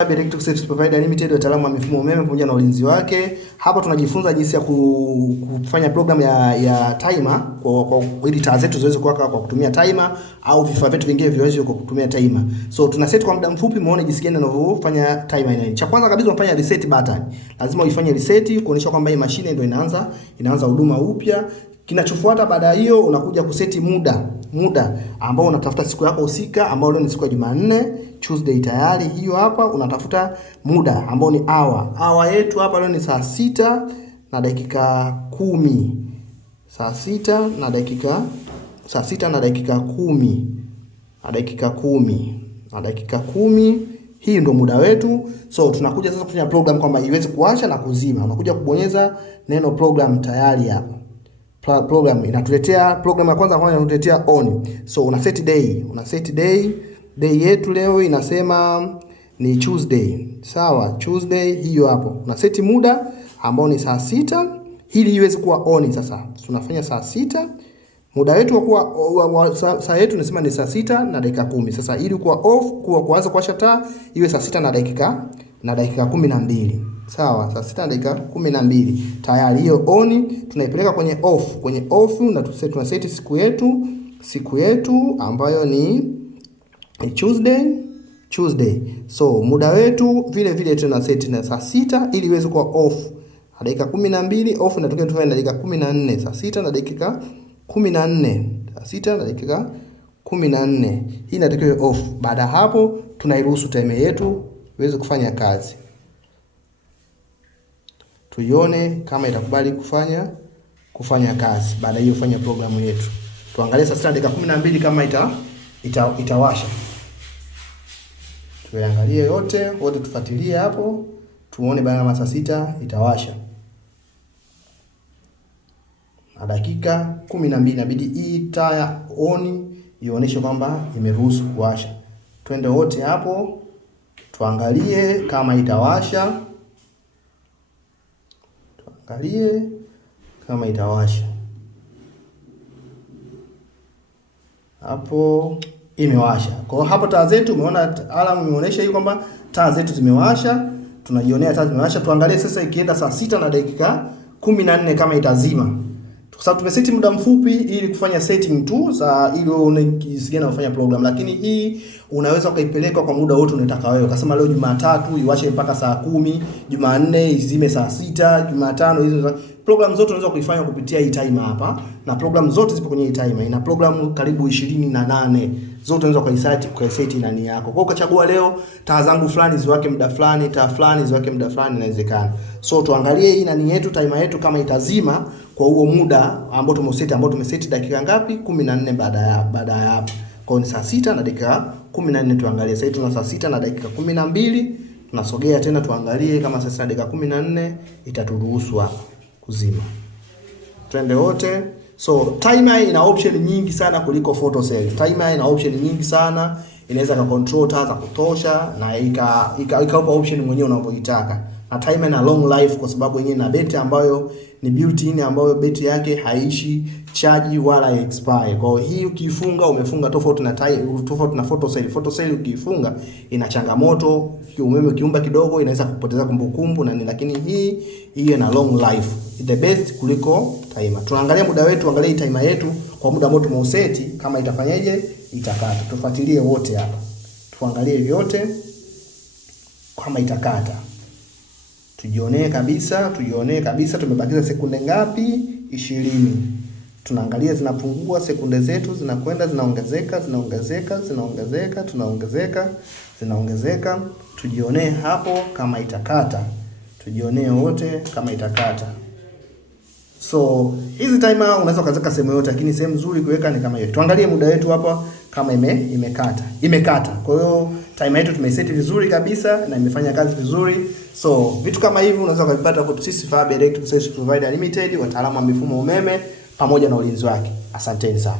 Electric Service Provider Limited, wataalamu wa mifumo umeme pamoja na ulinzi wake. Hapa tunajifunza jinsi ya kufanya program ya timer kwa ili taa zetu ziweze kuwaka kwa kutumia timer au vifaa vyetu vingine viweze kwa kutumia timer. So tuna set kwa muda mfupi, muone jinsi gani unavyofanya timer ina. Cha kwanza kabisa unafanya reset button. Lazima uifanye reset kuonyesha kwamba hii mashine ndio inaanza huduma upya. Kinachofuata baada ya hiyo unakuja kuseti muda ambao unatafuta siku yako husika, ambao leo ni siku ya Jumanne, Tuesday tayari hiyo hapa unatafuta muda ambao ni hour yetu hapa leo ni saa 6 na dakika 10. Saa 6 na dakika 10. Na dakika 10. Hii ndio muda wetu. So tunakuja sasa kufanya program kwamba iweze kuwasha na kuzima. Unakuja kubonyeza neno program tayari hapa. Program inatuletea program ya kwanza inatuletea on. So una set day. Day yetu leo inasema ni Tuesday. Sawa, Tuesday hiyo hapo. Una set muda ambao ni saa 6 ili iweze kuwa on sasa. Tunafanya saa 6. Muda wetu wa kuwa saa yetu nasema ni saa 6 na dakika 10. Sasa ili kuwa off, kuanza kuwasha taa iwe saa 6 na dakika 12. Sawa, saa 6 na dakika 12. Tayari hiyo on tunaipeleka kwenye off. Kwenye off na tuna set siku yetu ambayo ni Tuesday. So muda wetu vile vile tuna set na saa 6 ili iweze kuwa off. Dakika 12 off inatokea tufanye na dakika 14. Saa 6 na dakika 14. Saa 6 na dakika 14. Hii inatakiwa off. Baada hapo tunairuhusu timer yetu iweze kufanya kazi. Tuione kama itakubali kufanya kazi. Baada hiyo fanya programu yetu. Tuangalie saa 6 na dakika 12 kama itawasha. Tuangalie wote tufuatilie hapo. Tuone baada ya saa 6 itawasha. Na dakika 12 inabidi hii taa on ionyeshe kwamba imeruhusu kuwasha. Twende wote hapo. Tuangalie kama itawasha. Hapo imewasha. Kwa hapo taa zetu umeona alarm imeonyesha hiyo kwamba taa zetu zimewasha. Tunajionea taa zimewasha. Tuangalie sasa ikienda saa 6 na dakika 14 kama itazima. Kwa sababu tumeseti muda mfupi ili kufanya setting tu za ili uone jinsi gani unafanya program, lakini hii unaweza ukaipeleka kwa muda wote unataka wewe. Ukasema leo Jumatatu iwashe mpaka saa 10, Jumanne izime saa 6, Jumatano hizo program zote unaweza kuifanya kupitia hii timer hapa, na program zote zipo kwenye hii timer. Ina program karibu 28. Zote unaweza kuiset ndani yako. Kwa hiyo ukachagua leo taa zangu fulani ziwake muda fulani, taa fulani ziwake muda fulani, inawezekana. So tuangalie hii nani yetu timer yetu kama itazima kwa huo muda ambao tumeseti dakika ngapi? 14 baada ya hapo. Kwa hiyo ni saa 6 na dakika 14 tuangalie. Sasa tuna saa 6 na dakika 12. Tunasogea tena tuangalie kama saa 6 na dakika 14 itaturuhusu hapa kuzima. Twende wote. So timer ina option nyingi sana kuliko photo cell. Timer ina option nyingi sana. Inaweza ka control taa za kutosha na ikaupa option mwenyewe unavyoitaka. Na timer ina long life kwa sababu yenyewe ina betri ambayo ni built-in, ambayo betri yake haishi charge wala expire. Kwa hiyo hii ukiifunga umefunga tofauti na photo cell. Photo cell ukiifunga ina changamoto, umeme ukiumba kidogo inaweza kupoteza kumbukumbu lakini hii ina long life. The best kuliko timer. Tunaangalia muda wetu, angalia timer yetu kwa muda ambao tumeuseti kama itafanyaje, itakata. Tufuatilie wote hapa. Tuangalie vyote kama itakata. Tujionee kabisa tumebakiza sekunde ngapi? 20. Tunaangalia zinapungua sekunde zetu, zinakwenda zinaongezeka. Tujionee hapo kama itakata. Tujionee wote kama itakata. So hizi timer unaweza kuweka sehemu yote, lakini sehemu nzuri kuweka ni kama hiyo. Tuangalie muda wetu hapa kama imekata. Kwa hiyo timer yetu tumeseti vizuri kabisa na imefanya kazi vizuri. So vitu kama hivi unaweza kuvipata kwa sisi Faber Electric Service Provider Limited, wataalamu wa mifumo umeme pamoja na ulinzi wake. Asanteni sana.